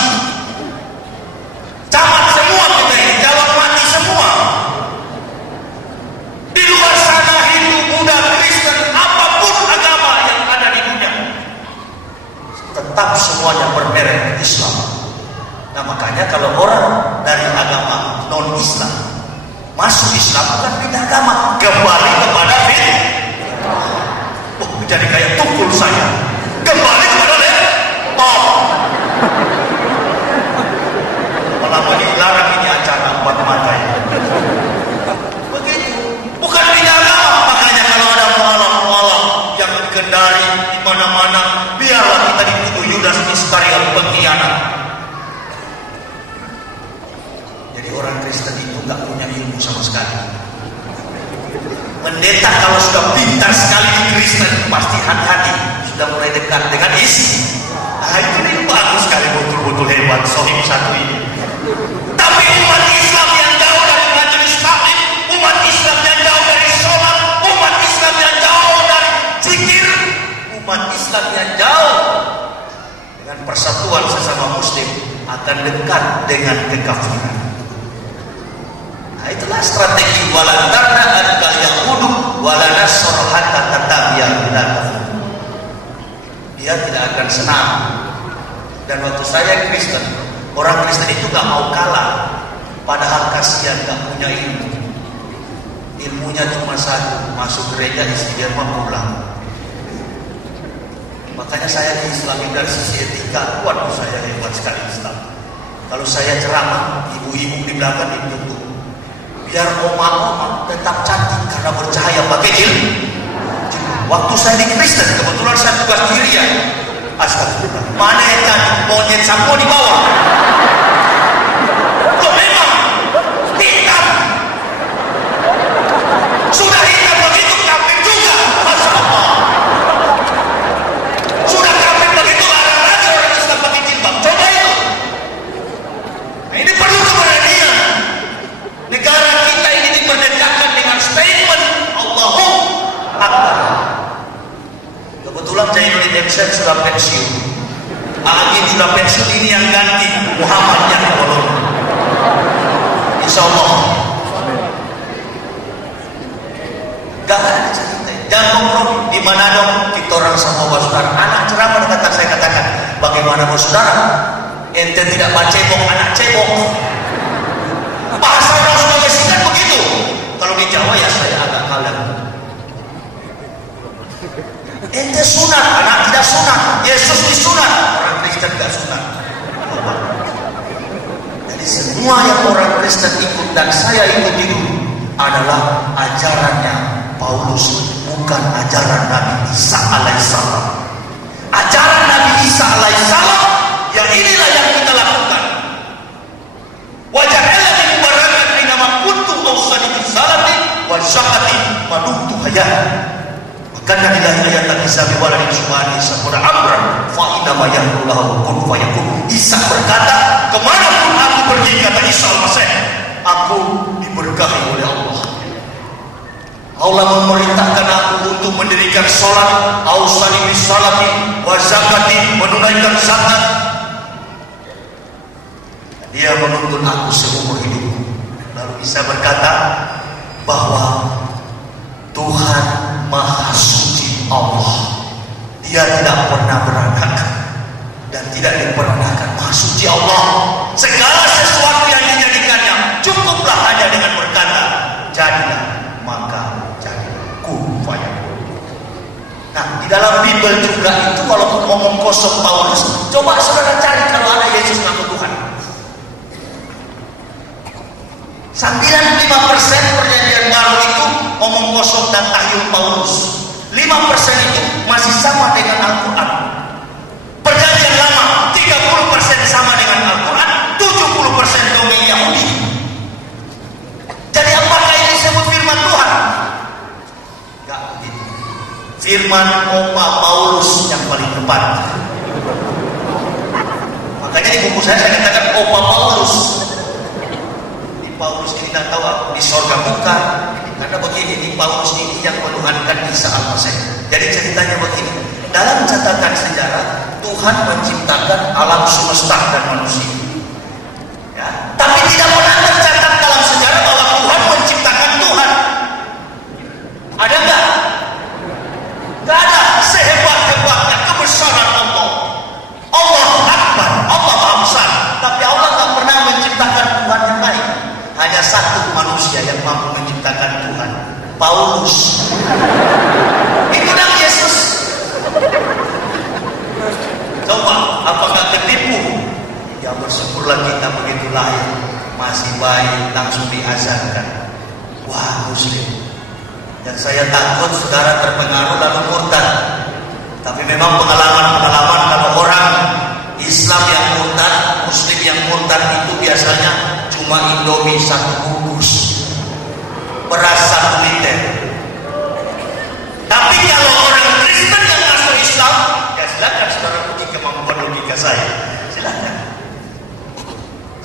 Camat semua kita ini calon mati semua. Di luar sana Hindu, Buddha, Kristen, apapun agama yang ada di dunia, tetap semuanya bermerek Islam. Nah makanya kalau orang dari agama non-Islam masuk Islam, bukan pindah agama, kembali kepada fitrah. Oh, jadi kayak tukul saya, kembali kepada laptop. Malah dilarang ini acara 4 mata ini. Begitu, bukan pindah agama. Makanya kalau ada mualaf-mualaf yang dikendari di mana-mana, biarlah kita dituduh Yudas Iskariot pengkhianat. Orang Kristen itu gak punya ilmu sama sekali. Pendeta kalau sudah pintar sekali di Kristen, pasti hati-hati, sudah mulai dekat dengan isi. Nah ini bagus sekali, betul-betul hebat sohib satu ini. Tapi umat dengan kekafiran. Nah, itulah strategi walantarna adkal yahudu walanasor hatta tatabiya bila kafir. Dia tidak akan senang. Dan waktu saya Kristen, orang Kristen itu gak mau kalah. Padahal kasihan gak punya ilmu. Ilmunya cuma satu, masuk gereja istri dia pulang. Makanya saya diislami dari sisi etika. Waduh, saya hebat sekali Islam. Kalau saya ceramah, ibu-ibu di belakang ditutup. Biar oma-oma tetap cantik karena bercahaya pakai jilbab. Waktu saya di Kristen, kebetulan saya tugas diri ya. Astagfirullah. Mana yang cantik? Monyet sampo di bawah. Loh memang hitam. Sudah hitam begitu kafir juga. Masya Allah. Sudah kafir begitu larang lagi orang Islam pakai jilbab. Coba itu. Nah, ini perlu keberanian. Negara kita ini dimerdekakan dengan statement Allahu Akbar. Kebetulan Jainuddin Emsen sudah pensiun. Agin sudah pensiun, ini yang ganti Muhammad yang bolong. Insya Allah. Gak ada cerita. Jangan kompromi. Di mana dong kita orang sama saudara. Anak ceramah kata saya katakan, bagaimana bos saudara? Ente tidak baca cebok, anak cebok. Bahasa orang Sulawesi kan begitu. Kalau di Jawa ya saya agak kalah. Ente sunat, anak tidak sunat. Yesus disunat, orang Kristen tidak sunat. Jadi semua yang orang Kristen ikut dan saya ikut itu adalah ajarannya Paulus, bukan ajaran Nabi Isa alaihissalam. Ajaran Nabi Isa alaihissalam yang inilah yang kita lakukan. Wajahnya mubarakan inama kuntu awsani bisalati wa syahati madumtu hayat. Karena dilahi ayat Isa biwaladi subhani sabura amran fa inna ma yaqulu kun fayakun. Isa berkata, kemanapun aku pergi, kata Isa al-Masih, aku diberkahi oleh Allah. Allah memerintahkan aku untuk mendirikan sholat, ausani bisalati wa zakati, menunaikan zakat. Dia menuntun aku seumur hidup. Lalu Isa berkata bahwa Tuhan Maha Suci Allah, Dia tidak pernah beranak dan tidak diperanakan. Maha Suci Allah, segala sesuatu yang dijadikannya cukuplah hanya dengan berkata jadilah, maka jadilah, kun fayakun. Nah, di dalam Bible juga itu walaupun ngomong kosong Paulus, coba saudara cari kalau ada Yesus ngaku Tuhan. 95% perjanjian baru itu ngomong kosong dan tahyul Paulus. 5% itu masih sama dengan Al-Quran. Perjanjian lama 30% sama dengan Al-Quran, 70% dongeng Yahudi. Jadi apakah ini disebut firman Tuhan? Enggak begitu. Firman Opa Paulus yang paling tepat. Makanya di buku saya katakan Opa Paulus. Paulus ini tidak tahu aku di sorga bukan. Karena begini, di Paulus ini yang menuhankan Isa al-Masih. Jadi ceritanya begini, dalam catatan sejarah Tuhan menciptakan alam semesta dan manusia, ya. Tapi tidak pernah tercatat dalam sejarah bahwa Tuhan menciptakan Tuhan. Ada nggak? Nggak ada. Sehebat-hebatnya kebesaran Allah, Allah Akbar, Allah Maha Besar, tapi Allah tak pernah menciptakan Tuhan yang lain. Hanya satu manusia yang mampu menciptakan Tuhan, Paulus. Itu nama Yesus. Coba, apakah ketipu? Ya bersyukurlah kita begitu lahir masih baik, langsung diazankan. Wah, Muslim. Dan saya takut saudara terpengaruh lalu murtad. Tapi memang pengalaman-pengalaman kalau orang Islam yang murtad, Muslim yang murtad itu biasanya cuma Indomie 1 bungkus, beras 1 liter. Tapi kalau orang Kristen yang masuk Islam, ya silakan saudara puji kemampuan logika saya.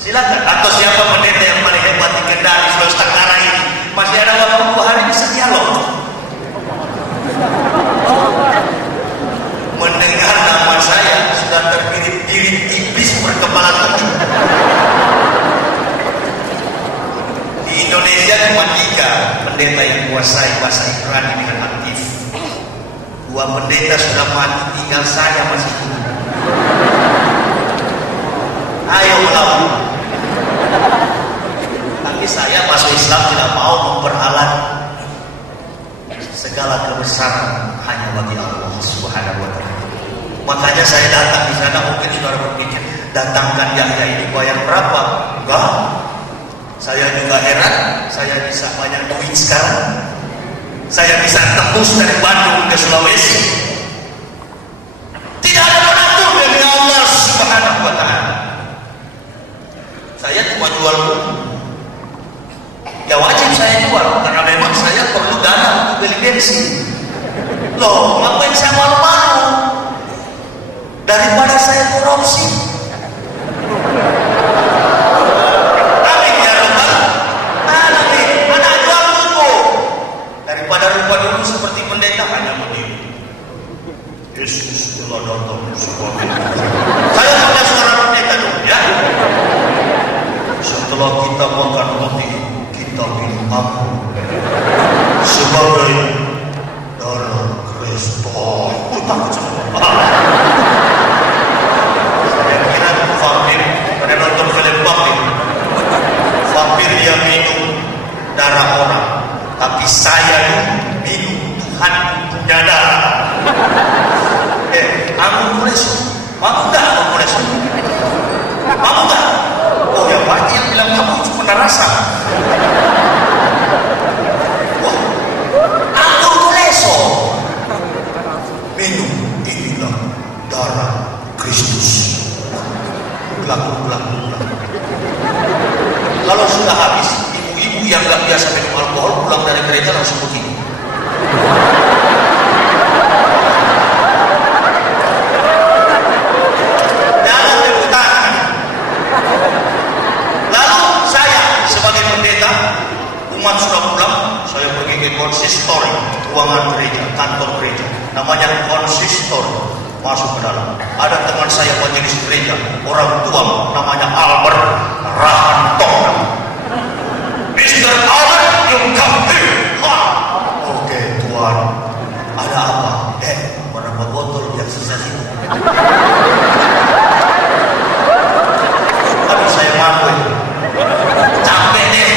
Silakan. Atau siapa pendeta yang paling hebat di Kendari, Sulawesi Tenggara ini, masih ada waktu 2 hari bisa dialog. Mendengar nama saya sudah terpirit-pirit iblis berkepala 7. Indonesia cuma 3 pendeta yang kuasai bahasa Ibrani dengan aktif. 2 pendeta sudah mati, tinggal saya masih hidup. Ayo melawan. Tapi saya masuk Islam tidak mau memperalat segala kebesaran hanya bagi Allah Subhanahu wa taala. Makanya saya datang di sana, mungkin saudara berpikir, datangkan Yahya ini bayar berapa? Enggak. Saya juga heran, saya bisa banyak duit sekarang. Saya bisa tembus dari Bandung ke Sulawesi. Tidak ada donatur dari Allah Subhanahu wa taala. Saya cuma jual buku. Ya wajib saya jual karena memang saya perlu dana untuk beli bensin. Loh, ngapain saya malu-malu? Daripada saya korupsi. Daripada rupa dulu seperti pendeta hanya berdiri. Yesus telah datang sebuah pintu. Saya punya suara pendeta dulu ya. Setelah kita makan roti, kita minum ampun sebagai darah Kristus. Takut semua. Saya kira vampir pada nonton film vampir. Vampir dia minum darah orang. Tapi saya minum Tuhan punya darah. Ampun Yesus. Mau enggak ampun Yesus? Mau enggak? Oh ya banyak yang bilang kamu cuma rasa. Wah, ampun Yesus. Minum inilah darah Kristus. Ulang. Kalau sudah habis, ibu-ibu yang gak biasa minum alkohol pulang dari gereja langsung begini. Jangan tepuk tangan. Lalu saya sebagai pendeta, umat sudah pulang, saya pergi ke konsistori, ruangan gereja, kantor gereja, namanya konsistori. Masuk ke dalam. Ada teman saya majelis gereja, orang tua namanya Albert Rahantong. Mr. Albert, you come here. Oke, Tuhan. Ada apa? Berapa botol yang sisa itu? Aduh, saya malu. Capek deh.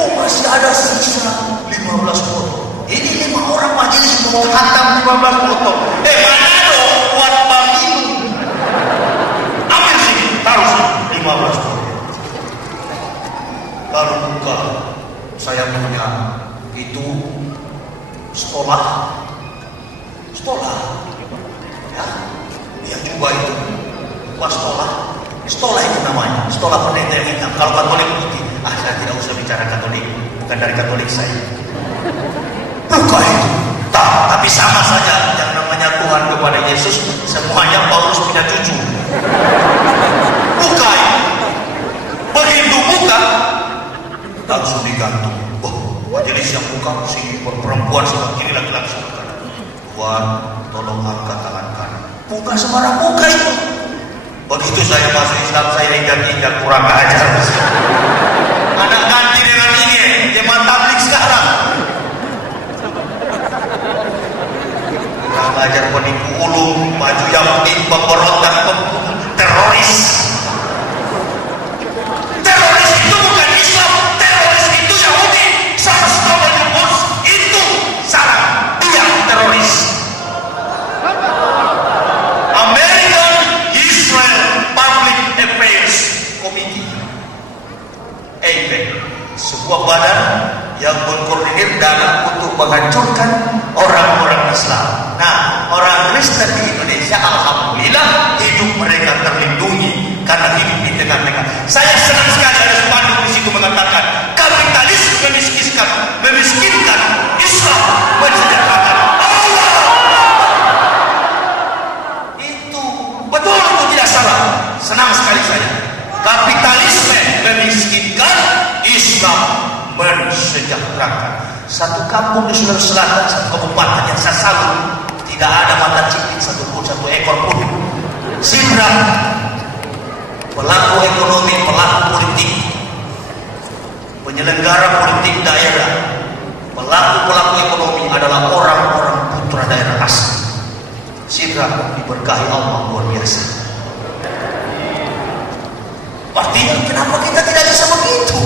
Oh, masih ada sisa 15 botol. Ini 5 orang majelis mau hantam 15 botol. Mana dong buat minum? Ambil sini, taruh sini 15 botol. Lalu buka, saya punya itu sekolah, ya, dia juga itu, bukan sekolah itu namanya, sekolah pendeta yang hitam. Kalau Katolik putih, saya tidak usah bicara Katolik, bukan dari Katolik saya. Buka itu, tapi sama saja yang namanya Tuhan kepada Yesus, semuanya Paulus punya cucu. Buka itu, begitu buka, langsung digantung. Majelis yang buka si perempuan sebelah kiri, laki-laki sebelah kanan. Tuhan, tolong angkat tangan kanan. Bukan sembarang buka itu. Begitu saya masuk Islam, saya ingat kurang ajar. Anak ganti dengan ini, jemaat tablik sekarang. Kurang ajar penipu ulung, baju yang pemberontak, teroris. Teroris itu bukan Islam, teroris itu Yahudi. Itu salah, dia teroris. American Israel Public Affairs Committee, AIPAC, sebuah badan yang mengkoordinir dana untuk menghancurkan orang-orang Islam. Nah, orang Kristen di Indonesia alhamdulillah hidup mereka terlindungi karena hidup di tengah-tengah. Saya senang sekali ada spanduk di situ mengatakan kapitalis memiskinkan, Islam mensejahterakan. Allah. Itu betul, itu tidak salah. Senang sekali saya. Kapitalisme memiskinkan, Islam mensejahterakan. Satu kampung di Sulawesi Selatan, satu kabupaten yang saya salut, tidak ada mata cipit satu ekor pun. Simbra, pelaku ekonomi, pelaku politik, penyelenggara politik daerah, pelaku-pelaku ekonomi adalah orang-orang putra daerah asli. Sidrap diberkahi Allah luar biasa. Artinya kenapa kita tidak bisa begitu?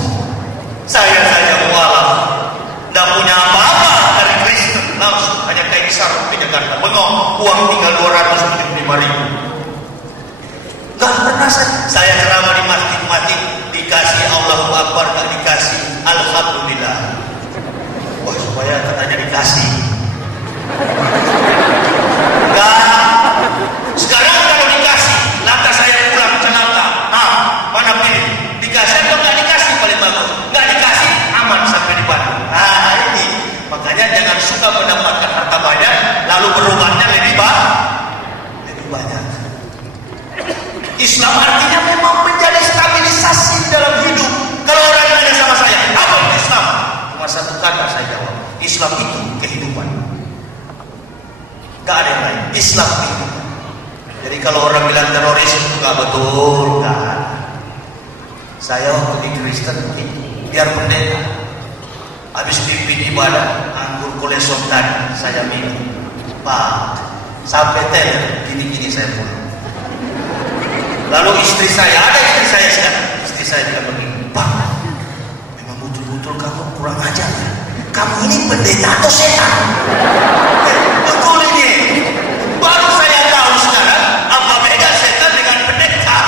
Saya saja mualaf, tidak punya apa-apa dari Kristen, langsung hanya kain sarung di Jakarta, bengong, uang tinggal 275.000. Gak pernah saya ceramah di masjid-masjid dikasih Allahu Akbar, gak dikasih Alhamdulillah. Wah, supaya katanya dikasih. Gak. Sekarang kalau dikasih, lantas saya pulang celaka. Mana pilih? Dikasih atau gak dikasih paling bagus? Gak dikasih, aman sampai di Bandung. Ini. Makanya jangan suka mendapatkan harta banyak, lalu berobatnya lebih banyak. Islam artinya memang menjadi stabilisasi dalam hidup. Kalau orang nanya sama saya, apa itu Islam? Cuma satu kata saya jawab, Islam itu kehidupan. Gak ada yang lain. Islam itu. Jadi kalau orang bilang teroris itu gak betul, kan? Saya waktu di Kristen biar pendeta, habis pimpin ibadah, anggur kolesom tadi saya minum, Pak, sampai teler, gini-gini saya pulang. Lalu istri saya, ada istri saya sekarang, istri saya juga begini, Pak, memang betul-betul kamu kurang ajar ya. Kamu ini pendeta atau setan? Betul ini. Baru saya tahu sekarang apa beda setan dengan pendeta.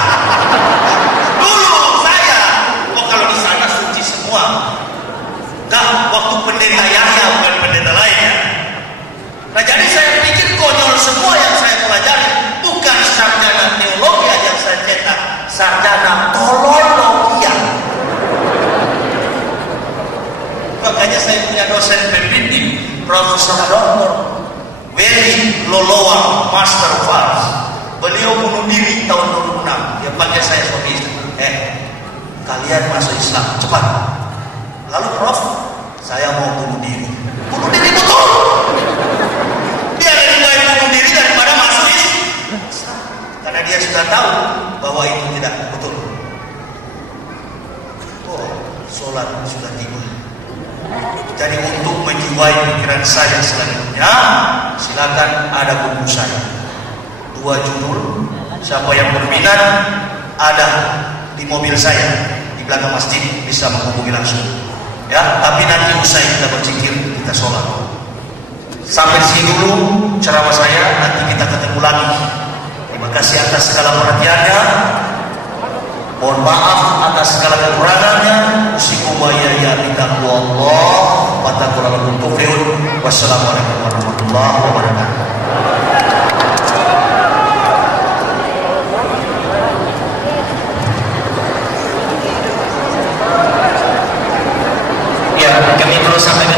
Dulu saya, kalau di sana suci semua. Waktu pendeta Yahya bukan pendeta lainnya. Nah, jadi saya pikir konyol semua yang saya pelajari. Bukan sarjana teologi yang saya cetak, sarjana tolologia. Makanya saya punya dosen pembimbing, Profesor Dr. Willy Loloa, Master of Arts. Beliau bunuh diri tahun 2006. Dia panggil saya suami istri. Kalian masuk Islam, cepat. Lalu Prof, saya mau bunuh diri. Bunuh diri betul. Dia lebih baik bunuh diri daripada masuk Islam. Karena dia sudah tahu bahwa itu tidak betul. Oh, sholat sudah tiba. Jadi untuk menjiwai pikiran saya selanjutnya, silakan ada buku saya. 2 judul. Siapa yang berminat ada di mobil saya di belakang masjid, bisa menghubungi langsung. Ya, tapi nanti usai kita berzikir, kita sholat. Sampai sini dulu ceramah saya, nanti kita ketemu lagi. Terima kasih atas segala perhatiannya. Mohon maaf atas segala kekurangannya. Usikum wa iyaya bitaqwallah wa taqwallakum tuflihun. Wassalamualaikum warahmatullahi wabarakatuh. Ya, kami perlu sampaikan